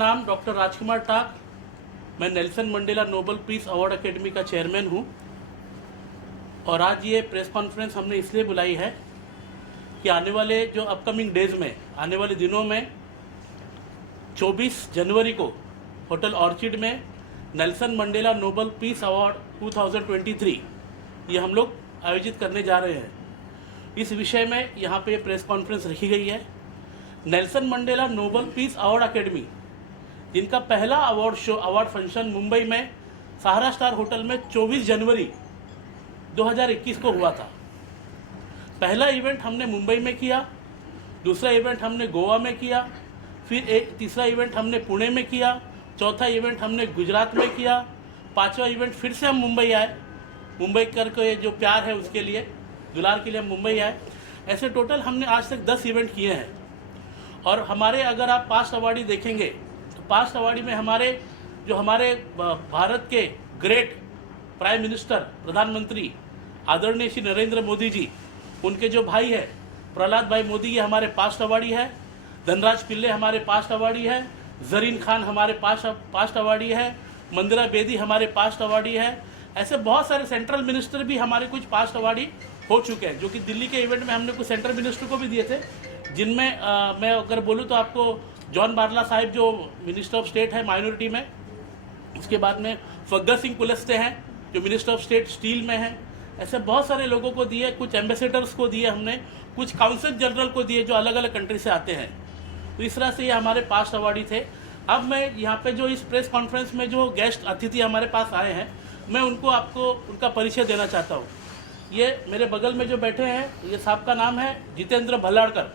नाम डॉक्टर राजकुमार टाक, मैं Nelson Mandela Nobel peace award academy का चेयरमैन हूँ। और आज ये प्रेस कॉन्फ्रेंस हमने इसलिए बुलाई है कि आने वाले जो अपकमिंग डेज़ में, आने वाले दिनों में 24 जनवरी को होटल ऑर्चिड में Nelson Mandela Nobel piece award 2023 ये हम लोग आयोजित करने जा रहे हैं। इस विषय में यहाँ पे प्रेस कॉन्फ्रेंस रखी गई है। Nelson Mandela Nobel peace award academy, जिनका पहला अवार्ड फंक्शन मुंबई में सहारा स्टार होटल में 24 जनवरी 2021 को हुआ था। पहला इवेंट हमने मुंबई में किया, दूसरा इवेंट हमने गोवा में किया, फिर तीसरा इवेंट हमने पुणे में किया, चौथा इवेंट हमने गुजरात में किया, पांचवा इवेंट फिर से हम मुंबई आए। मुंबई करके जो प्यार है उसके लिए, दुलार के लिए हम मुंबई आए। ऐसे टोटल हमने आज तक 10 इवेंट किए हैं। और हमारे अगर आप पास्ट अवार्डी देखेंगे तो पास्ट अवार्डी में हमारे भारत के ग्रेट प्राइम मिनिस्टर, प्रधानमंत्री आदरणीय श्री नरेंद्र मोदी जी, उनके जो भाई है प्रहलाद भाई मोदी, ये हमारे पास्ट अवार्डी है। धनराज पिल्ले हमारे पास्ट अवार्डी है। जरीन खान हमारे पास्ट अवार्डी है। मंदिरा बेदी हमारे पास्ट अवार्डी है। ऐसे बहुत सारे सेंट्रल मिनिस्टर भी हमारे कुछ पास्ट अवार्डी हो चुके हैं, जो कि दिल्ली के इवेंट में हमने कुछ सेंट्रल मिनिस्टर को भी दिए थे, जिनमें मैं अगर बोलूँ तो आपको जॉन बारला साहिब जो मिनिस्टर ऑफ स्टेट है माइनॉरिटी में, उसके बाद में फग्गर सिंह कुलस्ते हैं जो मिनिस्टर ऑफ स्टेट स्टील में है। ऐसे बहुत सारे लोगों को दिए, कुछ एम्बेसडर्स को दिए हमने, कुछ काउंसिल जनरल को दिए जो अलग अलग कंट्री से आते हैं। तो इस तरह से ये हमारे पास्ट अवार्डी थे। अब मैं यहाँ पे जो इस प्रेस कॉन्फ्रेंस में जो गेस्ट अतिथि हमारे पास आए हैं, मैं आपको उनका परिचय देना चाहता हूँ। ये मेरे बगल में जो बैठे हैं, ये साहब का नाम है जितेंद्र भल्लाड़कर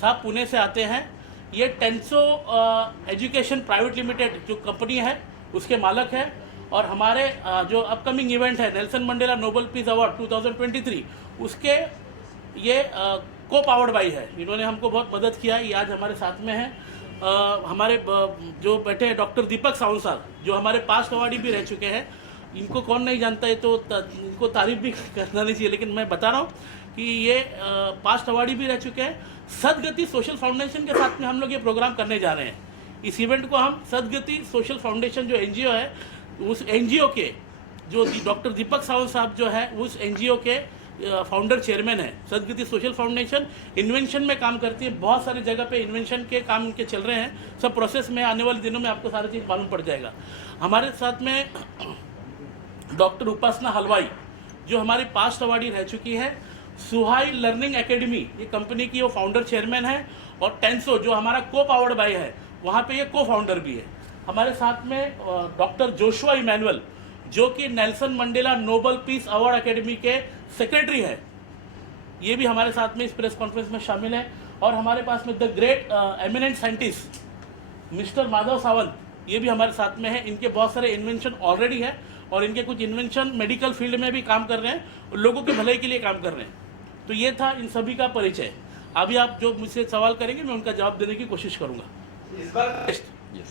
साहब, पुणे से आते हैं। ये टेंसो एजुकेशन प्राइवेट लिमिटेड जो कंपनी है उसके मालक है। और हमारे जो अपकमिंग इवेंट है Nelson Mandela Nobel piece award 2023, उसके ये को पावर्ड बाई है। इन्होंने हमको बहुत मदद किया, ये आज हमारे साथ में है। हमारे जो बैठे हैं डॉक्टर दीपक सावंत साहब, जो हमारे पास्ट अवार्डी भी रह चुके हैं। इनको कौन नहीं जानता है, तो इनको तारीफ भी करना नहीं चाहिए, लेकिन मैं बता रहा हूँ कि ये पास्ट अवार्डी भी रह चुके हैं। सदगति सोशल फाउंडेशन के साथ में हम लोग ये प्रोग्राम करने जा रहे हैं। इस इवेंट को हम सदगति सोशल फाउंडेशन जो एनजीओ है, उस एनजीओ के जो डॉक्टर दीपक सावंत साहब जो है, उस एनजीओ के फाउंडर चेयरमैन है। सदगति सोशल फाउंडेशन इन्वेंशन में काम करती है। बहुत सारी जगह पे इन्वेंशन के काम उनके चल रहे हैं। सब प्रोसेस में आने वाले दिनों में आपको सारी चीज़ मालूम पड़ जाएगा। हमारे साथ में डॉक्टर उपासना हलवाई, जो हमारी पास्ट अवार्डी रह चुकी है। सुहाई लर्निंग एकेडमी, ये कंपनी की वो फाउंडर चेयरमैन है। और टेंसो जो हमारा को पावर्ड बाय है, वहाँ पे ये को फाउंडर भी है। हमारे साथ में डॉक्टर जोशुआ इमैनुअल, जो कि Nelson Mandela Nobel peace award academy के सेक्रेटरी है, ये भी हमारे साथ में इस प्रेस कॉन्फ्रेंस में शामिल है। और हमारे पास में the great eminent scientist mister Madhav Sawant, ये भी हमारे साथ में है। इनके बहुत सारे इन्वेंशन ऑलरेडी है और इनके कुछ इन्वेंशन मेडिकल फील्ड में भी काम कर रहे हैं और लोगों के भलाई के लिए काम कर रहे हैं। तो ये था इन सभी का परिचय। अभी आप जो मुझसे सवाल करेंगे मैं उनका जवाब देने की कोशिश करूंगा। इस बार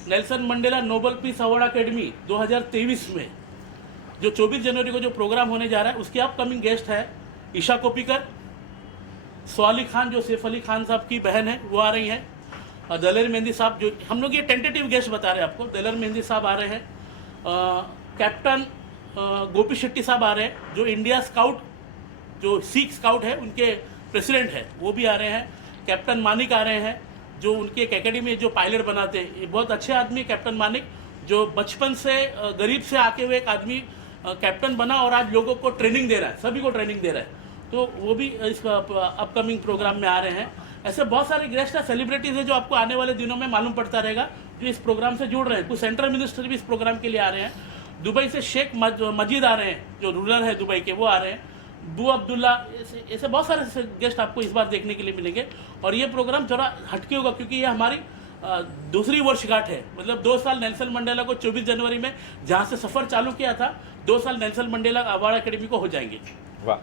Nelson Mandela Nobel peace award Academy 2023 में जो 24 जनवरी को जो प्रोग्राम होने जा रहा है, उसके अपकमिंग गेस्ट है ईशा कोपिकर, स्वाली खान जो सैफ अली खान साहब की बहन है, वो आ रही हैं। और दलेर मेहंदी साहब, जो हम लोग ये टेंटेटिव गेस्ट बता रहे हैं आपको, दलेर मेहंदी साहब आ रहे हैं। कैप्टन गोपी शेट्टी साहब आ रहे हैं, जो इंडिया स्काउट जो सिख स्काउट है उनके प्रेसिडेंट है, वो भी आ रहे हैं। कैप्टन मानिक आ रहे हैं, जो उनकी एक एकेडमी जो पायलट बनाते हैं। ये बहुत अच्छे आदमी कैप्टन मानिक, जो बचपन से गरीब से आके हुए एक आदमी कैप्टन बना और आज लोगों को ट्रेनिंग दे रहा है, सभी को ट्रेनिंग दे रहा है। तो वो भी इस अपकमिंग प्रोग्राम में आ रहे हैं। ऐसे बहुत सारे गेस्ट हैं, सेलिब्रिटीज़ हैं, जो आपको आने वाले दिनों में मालूम पड़ता रहेगा, जो इस प्रोग्राम से जुड़ रहे हैं। कुछ सेंट्रल मिनिस्टर भी इस प्रोग्राम के लिए आ रहे हैं। दुबई से शेख मजीद आ रहे हैं, जो रूलर है दुबई के, वो आ रहे हैं। बू अब्दुल्ला, ऐसे बहुत सारे गेस्ट आपको इस बार देखने के लिए मिलेंगे। और ये प्रोग्राम थोड़ा हटके होगा, क्योंकि ये हमारी दूसरी वर्षगांठ है। मतलब 2 साल नेल्सन मंडेला को 24 जनवरी में जहाँ से सफ़र चालू किया था, 2 साल नेल्सन मंडेला अवार्ड एकेडमी को हो जाएंगे। वाह,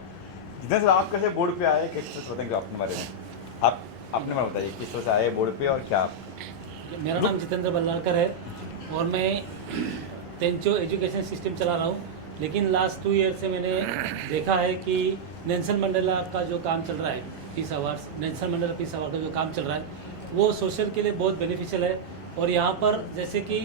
जितने से आप कैसे बोर्ड पे आए, किस तरह से बताएंगे अपने बारे में? आप अपने बारे में बताइए, किस तरह से आए बोर्ड पे और क्या? मेरा नाम जितेंद्र भल्लाड़कर है और मैं टेंचो एजुकेशन सिस्टम चला रहा हूँ। लेकिन लास्ट 2 ईयर से मैंने देखा है कि नेल्सन मंडेला का जो काम चल रहा है, peace awards, Nelson Mandela peace award का जो काम चल रहा है, वो सोशल के लिए बहुत बेनिफिशियल है। और यहाँ पर जैसे कि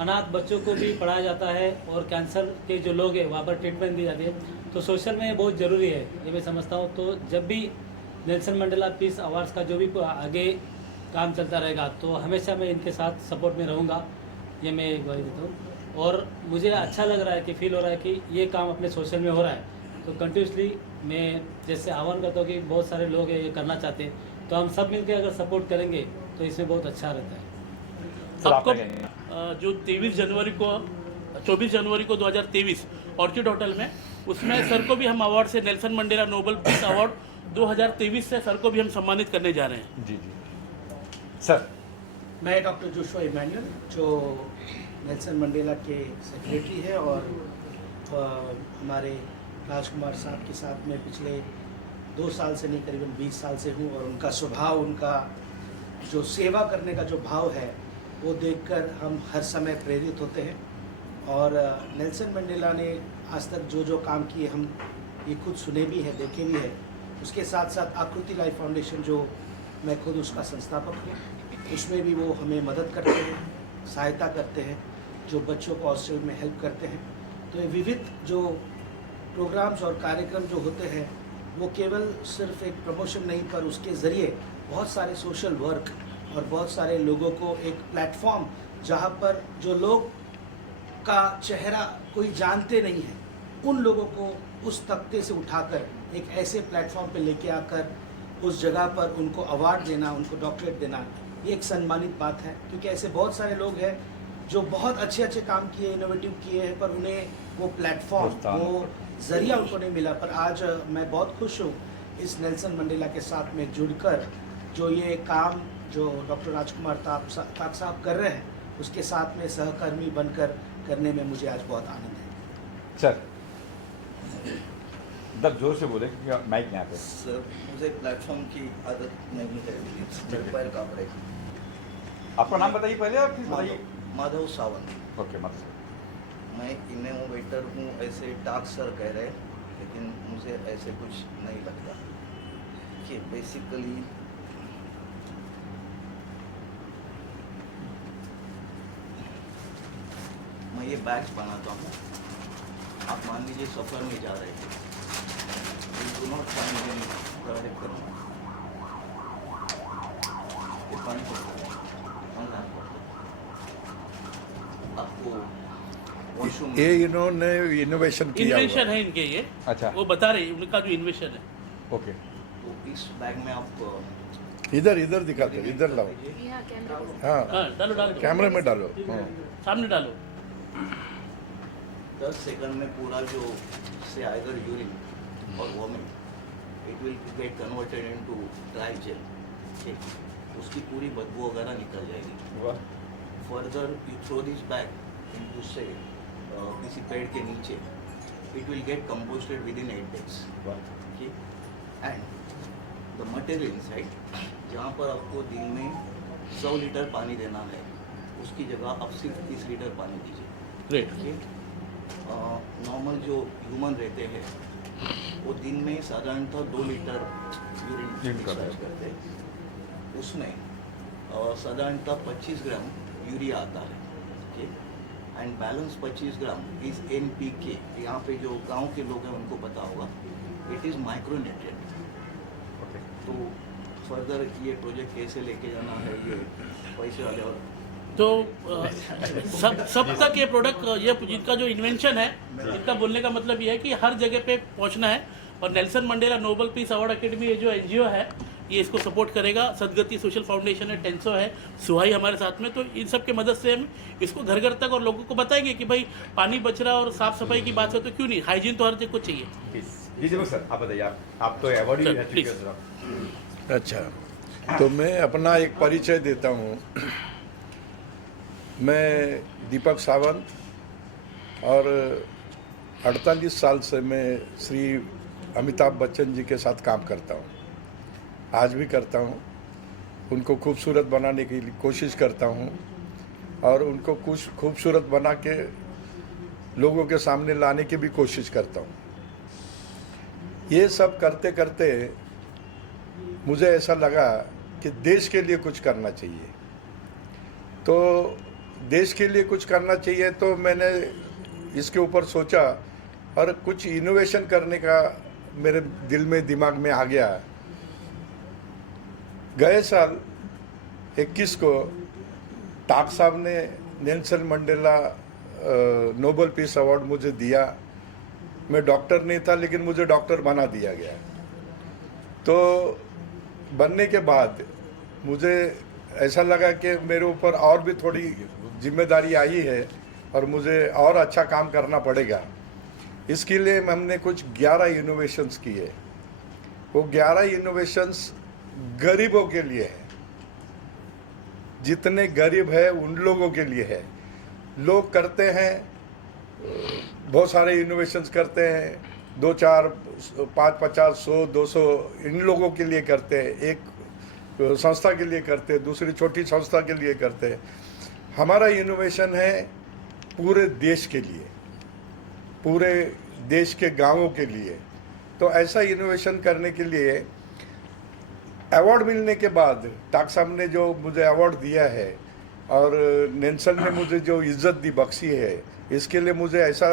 अनाथ बच्चों को भी पढ़ाया जाता है और कैंसर के जो लोग हैं वहाँ पर ट्रीटमेंट दी जाती है। तो सोशल में बहुत ज़रूरी है, ये मैं समझता हूँ। तो जब भी नेल्सन मंडेला पीस अवार्ड्स का जो भी आगे काम चलता रहेगा तो हमेशा मैं इनके साथ सपोर्ट में रहूँगा, ये मैं ग्वाही देता हूँ। और मुझे अच्छा लग रहा है कि फील हो रहा है कि ये काम अपने सोशल में हो रहा है, तो कंटिन्यूसली मैं जैसे आह्वान करता हूँ कि बहुत सारे लोग हैं ये करना चाहते हैं, तो हम सब मिलकर अगर सपोर्ट करेंगे तो इसमें बहुत अच्छा रहता है। सर, आपको आपका क्या जो 24 जनवरी को 2023 ऑर्चिड होटल में, उसमें सर को भी हम अवार्ड से Nelson Mandela Nobel piece award 2023 से सर को भी हम सम्मानित करने जा रहे हैं। जी जी सर। मैं डॉक्टर जोशुआ इमैनुअल, जो नेल्सन मंडेला के सेक्रेटरी है और हमारे राजकुमार साहब के साथ में पिछले 2 साल से नहीं करीबन 20 साल से हूँ, और उनका स्वभाव, उनका जो सेवा करने का जो भाव है वो देखकर हम हर समय प्रेरित होते हैं। और नेल्सन मंडेला ने आज तक जो जो काम किए हम ये खुद सुने भी हैं, देखे भी हैं। उसके साथ साथ आकृति लाइफ फाउंडेशन, जो मैं खुद उसका संस्थापक हूँ, उसमें भी वो हमें मदद करते हैं, सहायता करते हैं, जो बच्चों को हॉस्टल में हेल्प करते हैं। तो ये विविध जो प्रोग्राम्स और कार्यक्रम जो होते हैं वो केवल सिर्फ एक प्रमोशन नहीं, पर उसके ज़रिए बहुत सारे सोशल वर्क और बहुत सारे लोगों को एक प्लेटफॉर्म, जहाँ पर जो लोग का चेहरा कोई जानते नहीं है, उन लोगों को उस तख्ते से उठाकर एक ऐसे प्लेटफॉर्म पे लेके आकर उस जगह पर उनको अवार्ड देना, उनको डॉक्टरेट देना, ये एक सम्मानित बात है। क्योंकि ऐसे बहुत सारे लोग हैं जो बहुत अच्छे अच्छे काम किए, इनोवेटिव किए हैं, पर उन्हें वो प्लेटफॉर्म, वो ज़रिया उनको नहीं मिला। पर आज मैं बहुत खुश हूँ इस नेल्सन मंडेला के साथ में जुड़कर, जो ये काम जो डॉक्टर राजकुमार ताक साहब कर रहे हैं, उसके साथ में सहकर्मी बनकर करने में मुझे आज बहुत आनंद है। सर तब जोर से बोले क्योंकि माइक यहाँ पे। सर, मुझे प्लेटफॉर्म की आदत नहीं है, मेरे पैर कांप रहे हैं। आपका नाम बताइए पहले और फिर बताइए। माधव सावंत। ओके मतलब मैं इनोवेटर हूँ, ऐसे टाक सर कह रहे हैं, लेकिन मुझे ऐसे कुछ नहीं लगता कि बेसिकली मैं ये बैग्स बनाता हूँ। आप मान लीजिए सफ़र में जा रहे हैं, do not find any product करूँगा, ये पानी आपको वॉशरूम ये इन्होंने इनोवेशन किया हुआ इन्वेंशन है इनके ये, अच्छा। वो बता रहे हैं उनका जो इन्वेंशन है। ओके। तो इस बैग में आप इधर इधर दिखाते, इधर लाओ। हाँ, हाँ, डालो डालो, कैमरे में डालो। सामने डालो। 10 सेकंड में पूरा जो से आएगा यूरिन और vomit, it will get converted into dry gel. ठीक, उसकी पूरी बदबू वगैरह निकल जाएगी। वाह। Further you throw this bag into से किसी पेड़ के नीचे, it will get composted within 8 days। ठीक, एंड द मटेरियल इनसाइड, जहाँ पर आपको दिन में 100 लीटर पानी देना है, उसकी जगह आप सिर्फ 30 लीटर पानी दीजिए। ग्रेट। ठीक, नॉर्मल जो ह्यूमन रहते हैं वो दिन में साधारणतः 2 लीटर यूरिन डिस्चार्ज करते हैं। उसमें साधारणतः 25 ग्राम यूरिया आता है। ठीक, and balance 25 gram is NPK। यहाँ पे जो गांव के लोग हैं उनको पता होगा, इट इज़ माइक्रोन्यूट्रिएंट। ओके। तो फर्दर ये प्रोजेक्ट कैसे लेके जाना है, ये पैसे वाले और तो सब तक ये प्रोडक्ट, ये जिनका जो इन्वेंशन है, इनका बोलने का मतलब ये है कि हर जगह पे पहुंचना है। और Nelson Mandela Nobel piece award academy, ये जो NGO है, ये इसको सपोर्ट करेगा। सदगति सोशल फाउंडेशन है, टेंसो है, सुहाई हमारे साथ में। तो इन सब के मदद से हम इसको घर घर तक और लोगों को बताएंगे कि भाई पानी बच रहा और साफ सफाई की बात है तो क्यों नहीं, हाइजीन तो हर जगह को चाहिए। जी जरूर सर, आप बताइए। आप तो अवार्ड भी सर, रह चुके प्लीज। हैं सर। अच्छा, तो मैं अपना एक परिचय देता हूँ। मैं दीपक सावंत, और 48 साल से मैं श्री अमिताभ बच्चन जी के साथ काम करता हूँ, आज भी करता हूँ। उनको खूबसूरत बनाने की कोशिश करता हूँ और उनको कुछ खूबसूरत बना के लोगों के सामने लाने की भी कोशिश करता हूँ। ये सब करते करते मुझे ऐसा लगा कि देश के लिए कुछ करना चाहिए। तो देश के लिए कुछ करना चाहिए, तो मैंने इसके ऊपर सोचा और कुछ इनोवेशन करने का मेरे दिल में दिमाग में आ गया। गए साल 21 को टाक साहब ने Nelson Mandela Nobel peace award मुझे दिया। मैं डॉक्टर नहीं था, लेकिन मुझे डॉक्टर बना दिया गया। तो बनने के बाद मुझे ऐसा लगा कि मेरे ऊपर और भी थोड़ी जिम्मेदारी आई है और मुझे और अच्छा काम करना पड़ेगा। इसके लिए हमने कुछ 11 इनोवेशंस किए। वो 11 इनोवेशंस गरीबों के लिए है, जितने गरीब है उन लोगों के लिए है। लोग करते हैं, बहुत सारे इनोवेशंस करते हैं, 2 4 5 50 100 200 इन लोगों के लिए करते हैं, एक संस्था के लिए करते हैं, दूसरी छोटी संस्था के लिए करते हैं। हमारा इनोवेशन है पूरे देश के लिए, पूरे देश के गांवों के लिए। तो ऐसा इनोवेशन करने के लिए अवार्ड मिलने के बाद टाक साहब ने जो मुझे अवार्ड दिया है और नेल्सन ने मुझे जो इज्जत दी बख्शी है, इसके लिए मुझे ऐसा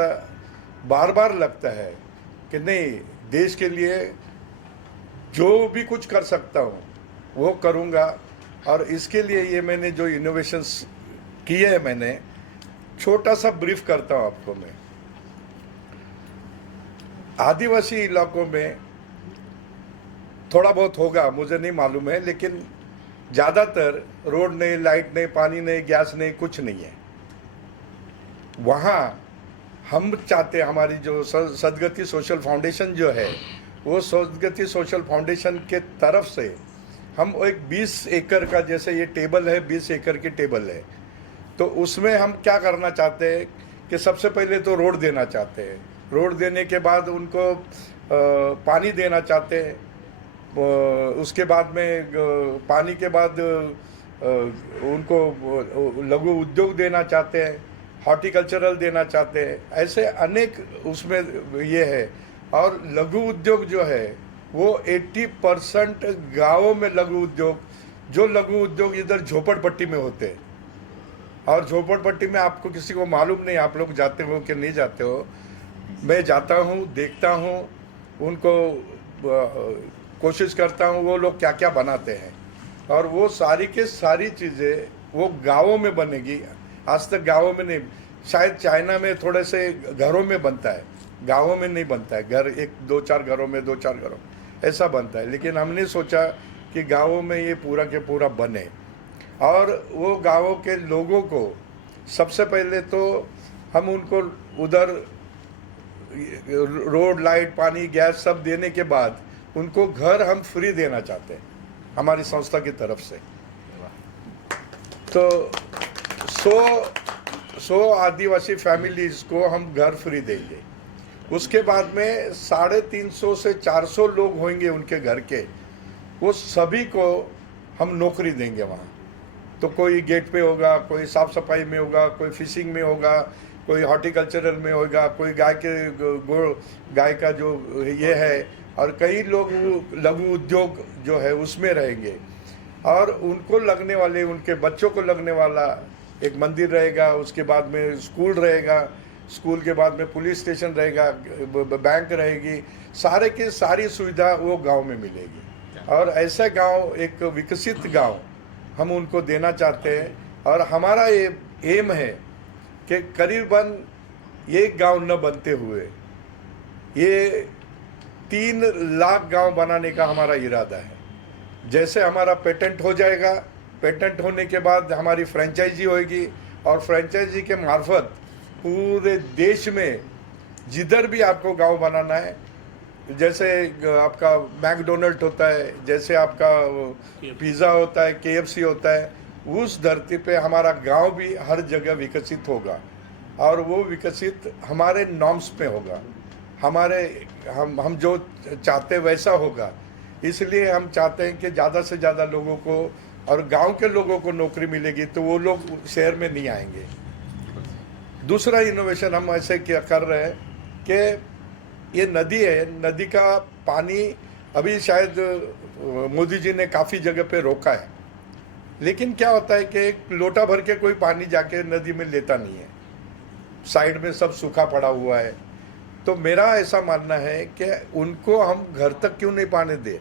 बार बार लगता है कि नहीं, देश के लिए जो भी कुछ कर सकता हूँ वो करूँगा। और इसके लिए ये मैंने जो इनोवेशंस किए हैं, मैंने छोटा सा ब्रीफ करता हूँ आपको। मैं आदिवासी इलाकों में थोड़ा बहुत होगा, मुझे नहीं मालूम है, लेकिन ज़्यादातर रोड नहीं, लाइट नहीं, पानी नहीं, गैस नहीं, कुछ नहीं है। वहाँ हम चाहते हैं, हमारी जो सदगति सोशल फाउंडेशन जो है, वो सदगति सोशल फाउंडेशन के तरफ से हम एक 20 एकड़ का, जैसे ये टेबल है, 20 एकड़ की टेबल है, तो उसमें हम क्या करना चाहते हैं कि सबसे पहले तो रोड देना चाहते हैं। रोड देने के बाद उनको पानी देना चाहते हैं। उसके बाद में पानी के बाद उनको लघु उद्योग देना चाहते हैं, हॉर्टिकल्चरल देना चाहते हैं। ऐसे अनेक उसमें ये है। और लघु उद्योग जो है वो 80% गाँवों में लघु उद्योग, जो लघु उद्योग इधर झोपड़पट्टी में होते हैं। और झोपड़पट्टी में आपको किसी को मालूम नहीं, आप लोग जाते हो कि नहीं जाते हो, मैं जाता हूँ, देखता हूँ, उनको कोशिश करता हूँ वो लोग क्या क्या बनाते हैं। और वो सारी के सारी चीज़ें वो गाँवों में बनेगी। आज तक गाँवों में नहीं, शायद चाइना में थोड़े से घरों में बनता है, गाँवों में नहीं बनता है। घर 1-2-4 घरों में, 2-4 घरों ऐसा बनता है। लेकिन हमने सोचा कि गाँवों में ये पूरा के पूरा बने। और वो गाँवों के लोगों को सबसे पहले तो हम उनको उधर रोड, लाइट, पानी, गैस सब देने के बाद उनको घर हम फ्री देना चाहते हैं हमारी संस्था की तरफ से। तो 100 आदिवासी फैमिलीज को हम घर फ्री देंगे। उसके बाद में 350 से 400 लोग होंगे उनके घर के, वो सभी को हम नौकरी देंगे वहाँ। तो कोई गेट पे होगा, कोई साफ सफाई में होगा, कोई फिशिंग में होगा, कोई हॉर्टिकल्चरल में होगा, कोई गाय का जो ये है, और कई लोग लघु उद्योग जो है उसमें रहेंगे। और उनको लगने वाले, उनके बच्चों को लगने वाला एक मंदिर रहेगा, उसके बाद में स्कूल रहेगा, स्कूल के बाद में पुलिस स्टेशन रहेगा, बैंक रहेगी, सारे की सारी सुविधा वो गांव में मिलेगी। और ऐसा गांव, एक विकसित गांव हम उनको देना चाहते हैं। और हमारा ये एम है कि करीबन एक गांव न बनते हुए ये 3 लाख गांव बनाने का हमारा इरादा है। जैसे हमारा पेटेंट हो जाएगा, पेटेंट होने के बाद हमारी फ्रेंचाइजी होगी, और फ्रेंचाइजी के मार्फत पूरे देश में जिधर भी आपको गांव बनाना है, जैसे आपका मैकडोनल्ड होता है, जैसे आपका पिज़्ज़ा होता है, KFC होता है, उस धरती पे हमारा गांव भी हर जगह विकसित होगा। और वो विकसित हमारे नॉर्म्स पे होगा, हमारे हम जो चाहते वैसा होगा। इसलिए हम चाहते हैं कि ज़्यादा से ज़्यादा लोगों को, और गांव के लोगों को नौकरी मिलेगी तो वो लोग शहर में नहीं आएंगे। दूसरा इनोवेशन हम ऐसे क्या कर रहे हैं कि ये नदी है, नदी का पानी अभी शायद मोदी जी ने काफ़ी जगह पे रोका है, लेकिन क्या होता है कि एक लोटा भर के कोई पानी जाके नदी में लेता नहीं है, साइड में सब सूखा पड़ा हुआ है। तो मेरा ऐसा मानना है कि उनको हम घर तक क्यों नहीं पानी दे,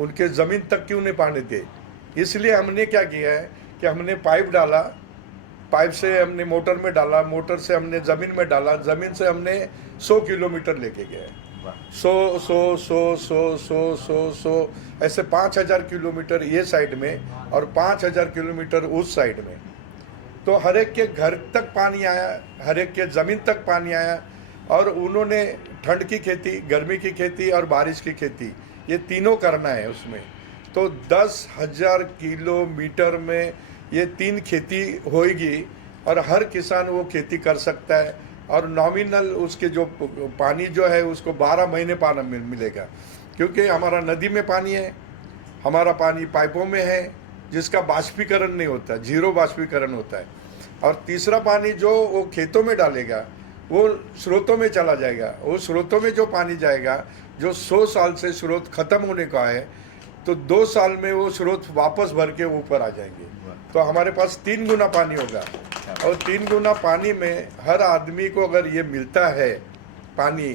उनके ज़मीन तक क्यों नहीं पानी दे। इसलिए हमने क्या किया है कि हमने पाइप डाला, पाइप से हमने मोटर में डाला, मोटर से हमने ज़मीन में डाला, ज़मीन से हमने 100 किलोमीटर लेके गए। 100 ऐसे 5000 किलोमीटर ये साइड में और 5000 किलोमीटर उस साइड में। तो हर एक के घर तक पानी आया, हर एक के ज़मीन तक पानी आया। और उन्होंने ठंड की खेती, गर्मी की खेती और बारिश की खेती, ये तीनों करना है उसमें। तो 10,000 किलोमीटर में ये 3 खेती होएगी और हर किसान वो खेती कर सकता है। और नॉमिनल उसके जो पानी जो है उसको 12 महीने पानी मिलेगा, क्योंकि हमारा नदी में पानी है, हमारा पानी पाइपों में है जिसका बाष्पीकरण नहीं होता, 0 बाष्पीकरण होता है। और तीसरा पानी जो वो खेतों में डालेगा वो स्रोतों में चला जाएगा। वो स्रोतों में जो पानी जाएगा, जो 100 साल से स्रोत खत्म होने का है, तो 2 साल में वो स्रोत वापस भर के ऊपर आ जाएंगे। तो हमारे पास 3 गुना पानी होगा। और 3 गुना पानी में हर आदमी को अगर ये मिलता है पानी,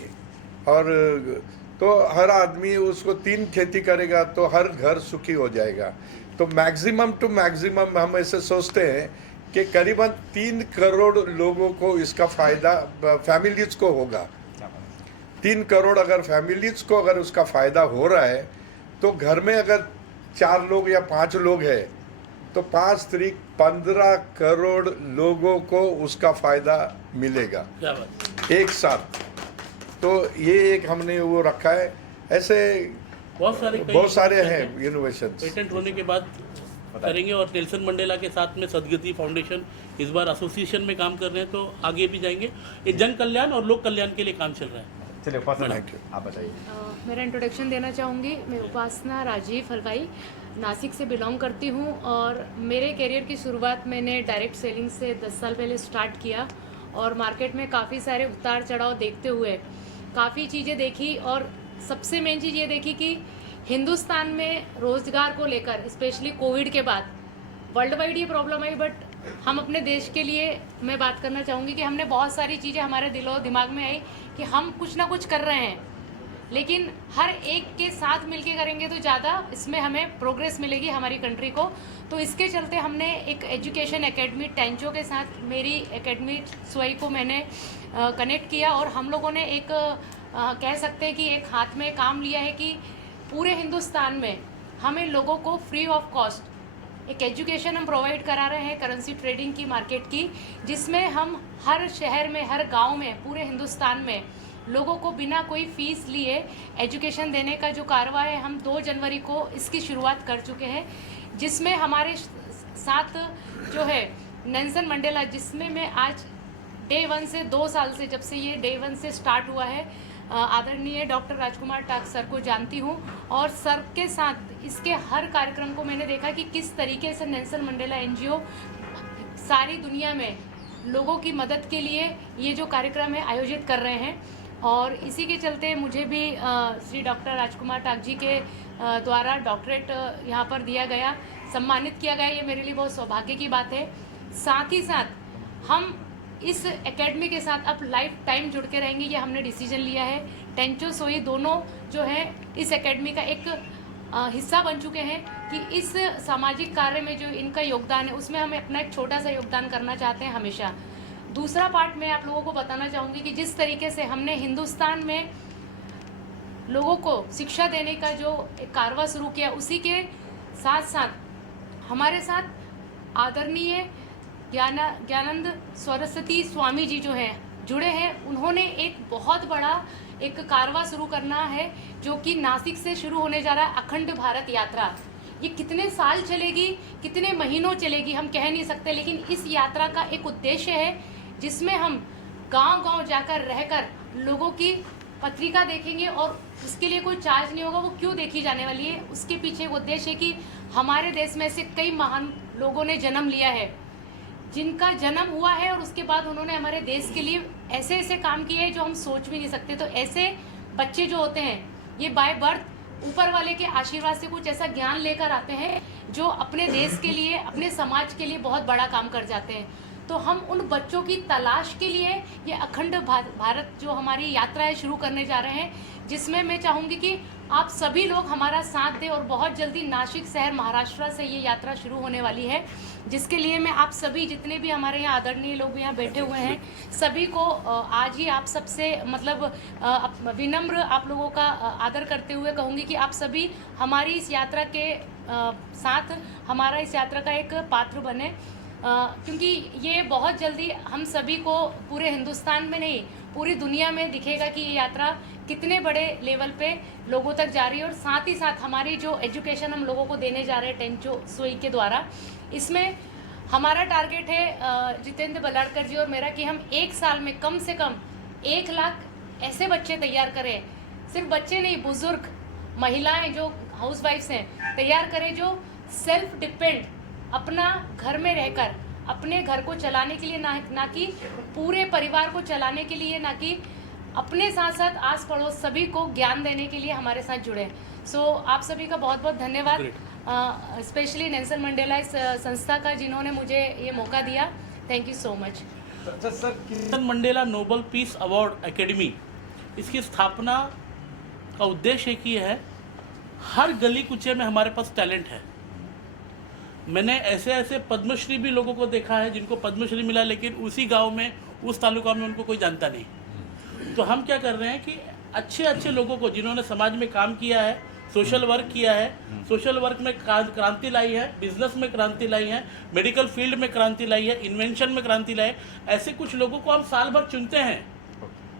और तो हर आदमी उसको 3 खेती करेगा तो हर घर सुखी हो जाएगा। तो मैक्सिमम टू मैक्सिमम हम ऐसे सोचते हैं कि करीबन 3 करोड़ लोगों को इसका फ़ायदा फैमिलीज को होगा। 3 करोड़ अगर फैमिलीज को अगर उसका फ़ायदा हो रहा है, तो घर में अगर 4 लोग या 5 लोग हैं तो 5 त्रिक 15 करोड़ लोगों को उसका फ़ायदा मिलेगा क्या बात। एक साथ। तो ये एक हमने वो रखा है। ऐसे बहुत सारे हैं इनोवेशंस। पेटेंट होने के बाद करेंगे। और नेल्सन मंडेला के साथ में सदगति फाउंडेशन इस बार एसोसिएशन में काम कर रहे हैं, तो आगे भी जाएंगे। ये जन कल्याण और लोक कल्याण के लिए काम चल रहा है। चलिए उपासना, Thank you. आप बताइए। मेरा इंट्रोडक्शन देना चाहूँगी। मैं उपासना राजीव हलवाई नासिक से बिलोंग करती हूँ और मेरे करियर की शुरुआत मैंने डायरेक्ट सेलिंग से 10 साल पहले स्टार्ट किया और मार्केट में काफ़ी सारे उतार चढ़ाव देखते हुए काफ़ी चीज़ें देखी। और सबसे मेन चीज़ ये देखी कि हिंदुस्तान में रोज़गार को लेकर स्पेशली कोविड के बाद वर्ल्ड वाइड ये प्रॉब्लम आई, बट हम अपने देश के लिए मैं बात करना चाहूँगी कि हमने बहुत सारी चीज़ें हमारे दिलो दिमाग में आई कि हम कुछ ना कुछ कर रहे हैं, लेकिन हर एक के साथ मिलके करेंगे तो ज़्यादा इसमें हमें प्रोग्रेस मिलेगी हमारी कंट्री को। तो इसके चलते हमने एक एजुकेशन एकेडमी टेंचो के साथ मेरी एकेडमी स्वई को मैंने कनेक्ट किया और हम लोगों ने एक कह सकते हैं कि एक हाथ में काम लिया है कि पूरे हिंदुस्तान में हमें लोगों को फ्री ऑफ कॉस्ट एक एजुकेशन हम प्रोवाइड करा रहे हैं करेंसी ट्रेडिंग की, मार्केट की, जिसमें हम हर शहर में, हर गांव में, पूरे हिंदुस्तान में लोगों को बिना कोई फीस लिए एजुकेशन देने का जो कारवा है, हम 2 जनवरी को इसकी शुरुआत कर चुके हैं। जिसमें हमारे साथ जो है नेल्सन मंडेला, जिसमें मैं आज डे 1 से 2 साल से, जब से ये डे 1 से स्टार्ट हुआ है, आदरणीय डॉक्टर राजकुमार टाक सर को जानती हूँ और सर के साथ इसके हर कार्यक्रम को मैंने देखा कि किस तरीके से नेल्सन मंडेला एनजीओ सारी दुनिया में लोगों की मदद के लिए ये जो कार्यक्रम है आयोजित कर रहे हैं। और इसी के चलते मुझे भी श्री डॉक्टर राजकुमार टाक जी के द्वारा डॉक्टरेट यहाँ पर दिया गया, सम्मानित किया गया। ये मेरे लिए बहुत सौभाग्य की बात है। साथ ही साथ हम इस एकेडमी के साथ अब लाइफ टाइम जुड़ के रहेंगे, ये हमने डिसीजन लिया है। टेंचो सोई दोनों जो है इस एकेडमी का एक हिस्सा बन चुके हैं कि इस सामाजिक कार्य में जो इनका योगदान है उसमें हम अपना एक छोटा सा योगदान करना चाहते हैं हमेशा। दूसरा पार्ट मैं आप लोगों को बताना चाहूँगी कि जिस तरीके से हमने हिंदुस्तान में लोगों को शिक्षा देने का जो एक कारवा शुरू किया, उसी के साथ साथ हमारे साथ आदरणीय ज्ञानंद सरस्वती स्वामी जी जो हैं जुड़े हैं। उन्होंने एक बहुत बड़ा एक कारवा शुरू करना है जो कि नासिक से शुरू होने जा रहा है, अखंड भारत यात्रा। ये कितने साल चलेगी, कितने महीनों चलेगी हम कह नहीं सकते, लेकिन इस यात्रा का एक उद्देश्य है जिसमें हम गांव-गांव जाकर रहकर लोगों की पत्रिका देखेंगे और उसके लिए कोई चार्ज नहीं होगा। वो क्यों देखी जाने वाली है, उसके पीछे एक उद्देश्य है कि हमारे देश में से कई महान लोगों ने जन्म लिया है, जिनका जन्म हुआ है और उसके बाद उन्होंने हमारे देश के लिए ऐसे ऐसे काम किए हैं जो हम सोच भी नहीं सकते। तो ऐसे बच्चे जो होते हैं ये बाय बर्थ ऊपर वाले के आशीर्वाद से कुछ ऐसा ज्ञान लेकर आते हैं जो अपने देश के लिए, अपने समाज के लिए बहुत बड़ा काम कर जाते हैं। तो हम उन बच्चों की तलाश के लिए ये अखंड भारत जो हमारी यात्राएं शुरू करने जा रहे हैं, जिसमें मैं चाहूँगी कि आप सभी लोग हमारा साथ दें। और बहुत जल्दी नासिक शहर महाराष्ट्र से ये यात्रा शुरू होने वाली है, जिसके लिए मैं आप सभी जितने भी हमारे यहाँ आदरणीय लोग यहाँ बैठे हुए हैं, सभी को आज ही आप सबसे मतलब विनम्र आप लोगों का आदर करते हुए कहूँगी कि आप सभी हमारी इस यात्रा के साथ हमारा इस यात्रा का एक पात्र बने, क्योंकि ये बहुत जल्दी हम सभी को पूरे हिंदुस्तान में नहीं पूरी दुनिया में दिखेगा कि ये यात्रा कितने बड़े लेवल पे लोगों तक जा रही है। और साथ ही साथ हमारी जो एजुकेशन हम लोगों को देने जा रहे हैं टेंचो सोई के द्वारा, इसमें हमारा टारगेट है जितेंद्र बल्लाड़कर जी और मेरा कि हम 1 साल में कम से कम 1 लाख ऐसे बच्चे तैयार करें, सिर्फ बच्चे नहीं, बुजुर्ग, महिलाएं जो हाउसवाइफ्स हैं तैयार करें, जो सेल्फ डिपेंड अपना घर में रहकर अपने घर को चलाने के लिए, ना कि पूरे परिवार को चलाने के लिए, ना कि अपने साथ साथ आस पड़ोस सभी को ज्ञान देने के लिए हमारे साथ जुड़े। सो आप सभी का बहुत बहुत धन्यवाद, स्पेशली नेल्सन मंडेला इस संस्था का जिन्होंने मुझे ये मौका दिया। Thank you so much. Nelson Mandela Nobel peace award academy, इसकी स्थापना का उद्देश्य एक ही है, हर गली कुचे में हमारे पास टैलेंट है। मैंने ऐसे ऐसे पद्मश्री भी लोगों को देखा है जिनको पद्मश्री मिला, लेकिन उसी गांव में, उस तालुका में उनको कोई जानता नहीं। तो हम क्या कर रहे हैं कि अच्छे अच्छे लोगों को जिन्होंने समाज में काम किया है, सोशल वर्क किया है, सोशल वर्क में क्रांति लाई है, बिजनेस में क्रांति लाई है, मेडिकल फील्ड में क्रांति लाई है, इन्वेंशन में क्रांति लाई है, ऐसे कुछ लोगों को हम साल भर चुनते हैं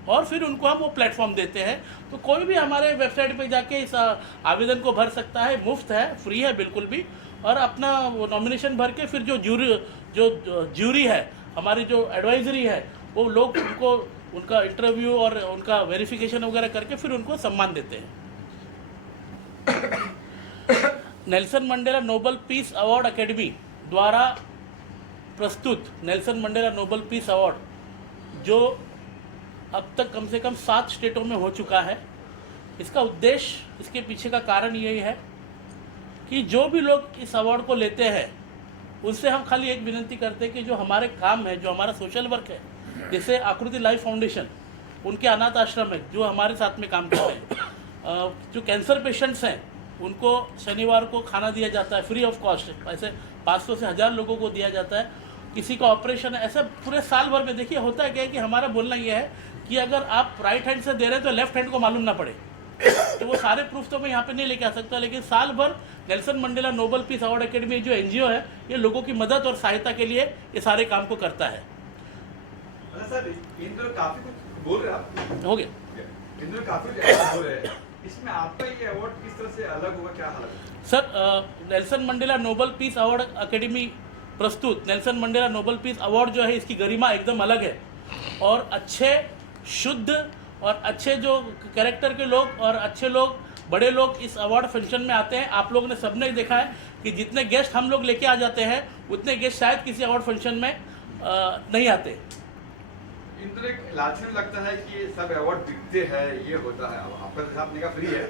और फिर उनको हम वो प्लेटफॉर्म देते हैं। तो कोई भी हमारे वेबसाइट पे जाके इस आवेदन को भर सकता है, मुफ्त है, फ्री है बिल्कुल भी, और अपना वो नॉमिनेशन भर के फिर जो ज्यूरी है, हमारी जो एडवाइजरी है, वो लोग उनको उनका इंटरव्यू और उनका वेरिफिकेशन वगैरह करके फिर उनको सम्मान देते हैं। Nelson Mandela Nobel peace award academy द्वारा प्रस्तुत Nelson Mandela Nobel peace award, जो अब तक कम से कम 7 स्टेटों में हो चुका है, इसका उद्देश्य, इसके पीछे का कारण यही है कि जो भी लोग इस अवार्ड को लेते हैं उनसे हम खाली एक विनती करते हैं कि जो हमारे काम है, जो हमारा सोशल वर्क है, जैसे आकृति लाइफ फाउंडेशन, उनके अनाथ आश्रम है जो हमारे साथ में काम करते हैं, जो कैंसर पेशेंट्स हैं उनको शनिवार को खाना दिया जाता है फ्री ऑफ कॉस्ट, ऐसे 500 से 1000 लोगों को दिया जाता है। किसी का ऑपरेशन है, ऐसा पूरे साल भर में। देखिए होता है क्या है कि हमारा बोलना यह है कि अगर आप राइट हैंड से दे रहे हैं तो लेफ्ट हैंड को मालूम ना पड़े, तो वो सारे प्रूफ तो मैं यहाँ पे नहीं लेके आ सकता, लेकिन साल भर Nelson Mandela Nobel peace award academy जो एनजीओ है, ये लोगों की मदद और सहायता के लिए ये सारे काम को करता है। सर इंद्र काफी कुछ बोल रहे हैं आप, हो गया इंद्र काफी कुछ बोल रहे हैं, इसमें आपका ये अवार्ड किस तरह से अलग होगा, क्या अलग है? Sir Nelson Mandela Nobel peace award Academy प्रस्तुत Nelson Mandela Nobel peace award जो है, इसकी गरिमा एकदम अलग है, और अच्छे, शुद्ध और अच्छे जो कैरेक्टर के लोग और अच्छे लोग, बड़े लोग इस अवार्ड फंक्शन में आते हैं। आप लोगों ने सबने देखा है कि जितने गेस्ट हम लोग लेके आ जाते हैं उतने गेस्ट शायद किसी अवार्ड फंक्शन में नहीं आते। इंद्र एक लालच लगता है कि ये सब अवार्ड बिकते हैं, ये होता है, आपका साहब ने कहा फ्री है,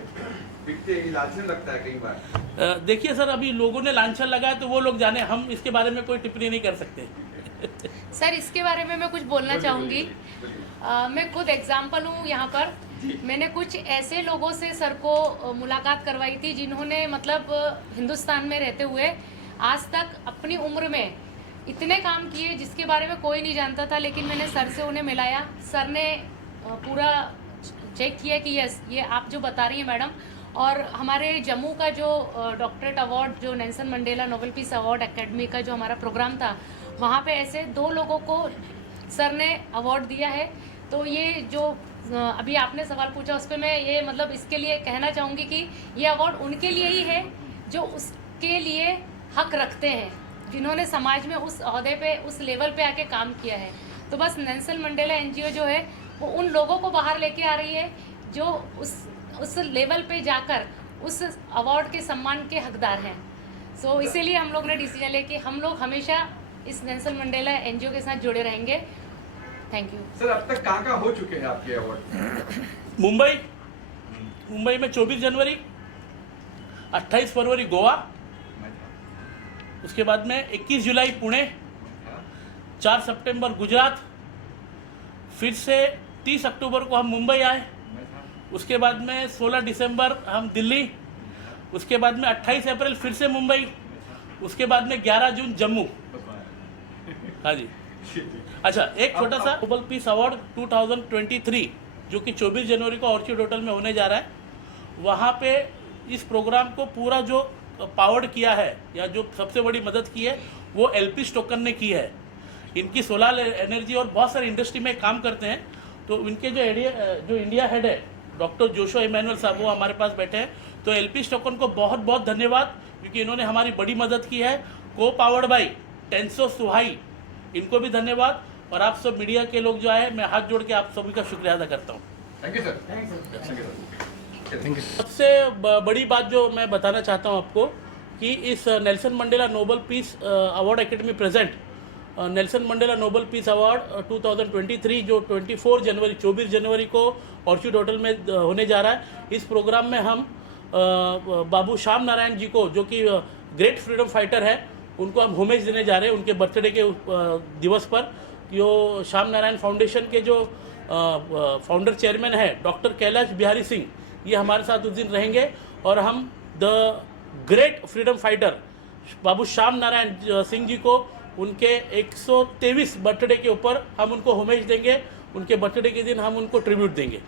बिकते, ये लालच लगता है कई बार। देखिए सर, अभी लोगों ने लांछन लगाया तो वो लोग जाने, हम इसके बारे में कोई टिप्पणी नहीं कर सकते। सर इसके बारे में मैं कुछ बोलना चाहूँगी। मैं खुद एग्जाम्पल हूँ यहाँ पर। मैंने कुछ ऐसे लोगों से सर को मुलाकात करवाई थी जिन्होंने मतलब हिंदुस्तान में रहते हुए आज तक अपनी उम्र में इतने काम किए जिसके बारे में कोई नहीं जानता था, लेकिन मैंने सर से उन्हें मिलाया। सर ने पूरा चेक किया कि यस, ये आप जो बता रही हैं मैडम, और हमारे जम्मू का जो डॉक्टरेट अवार्ड, जो Nelson Mandela Nobel peace award academy का जो हमारा प्रोग्राम था, वहाँ पे ऐसे 2 लोगों को सर ने अवार्ड दिया है। तो ये जो अभी आपने सवाल पूछा उस पर मैं ये मतलब इसके लिए कहना चाहूँगी कि ये अवार्ड उनके लिए ही है जो उसके लिए हक रखते हैं, जिन्होंने समाज में उस ओहदे पे, उस लेवल पे आके काम किया है। तो बस नेल्सन मंडेला एनजीओ जो है वो उन लोगों को बाहर लेके आ रही है जो उस लेवल पे जाकर उस अवार्ड के सम्मान के हकदार हैं। सो इसीलिए हम लोग ने डिसीजन ले कि हम लोग हमेशा इस नेल्सन मंडेला एनजीओ के साथ जुड़े रहेंगे। Thank you sir. अब तक कहाँ हो चुके हैं आपके अवार्ड? मुंबई में 24 जनवरी, 28 फरवरी गोवा, मैं था। उसके बाद में 21 जुलाई पुणे, था। 4 सितंबर गुजरात, फिर से 30 अक्टूबर को हम मुंबई आए, मैं था। उसके बाद में 16 दिसंबर हम दिल्ली, उसके बाद में 28 अप्रैल फिर से मुंबई, उसके बाद में 11 जून जम्मू। हाँ जी। अच्छा, एक छोटा सा नोबल पीस अवार्ड 2023 जो कि 24 जनवरी को ऑर्चिड होटल में होने जा रहा है, वहाँ पे इस प्रोग्राम को पूरा जो पावर्ड किया है या जो सबसे बड़ी मदद की है वो एलपी स्टोकन ने की है। इनकी सोलर एनर्जी और बहुत सारी इंडस्ट्री में काम करते हैं। तो इनके जो इंडिया हेड है डॉक्टर जोशुआ इमैनुअल साहब, वो हमारे पास बैठे हैं। तो एलपी स्टोकन को बहुत बहुत धन्यवाद, क्योंकि इन्होंने हमारी बड़ी मदद की है। को पावर्ड बाई टेंसो सुहाई, इनको भी धन्यवाद। और आप सब मीडिया के लोग जो आए, मैं हाथ जोड़ के आप सभी का शुक्रिया अदा करता हूँ। Thank you sir. Thank you sir. सबसे बड़ी बात जो मैं बताना चाहता हूँ आपको कि इस Nelson Mandela Nobel peace award academy present Nelson Mandela Nobel piece award 2023 जो 24 जनवरी को ऑर्चिड होटल में होने जा रहा है। इस प्रोग्राम में हम बाबू श्याम नारायण जी को, जो कि ग्रेट फ्रीडम फाइटर है, उनको हम होमेज देने जा रहे हैं उनके बर्थडे के दिवस पर। जो श्याम नारायण फाउंडेशन के जो फाउंडर चेयरमैन है डॉक्टर कैलाश बिहारी सिंह, ये हमारे साथ उस दिन रहेंगे और हम द ग्रेट फ्रीडम फाइटर बाबू श्याम नारायण सिंह जी को उनके 123 बर्थडे के ऊपर हम उनको होमेज देंगे। उनके बर्थडे के दिन हम उनको ट्रिब्यूट देंगे।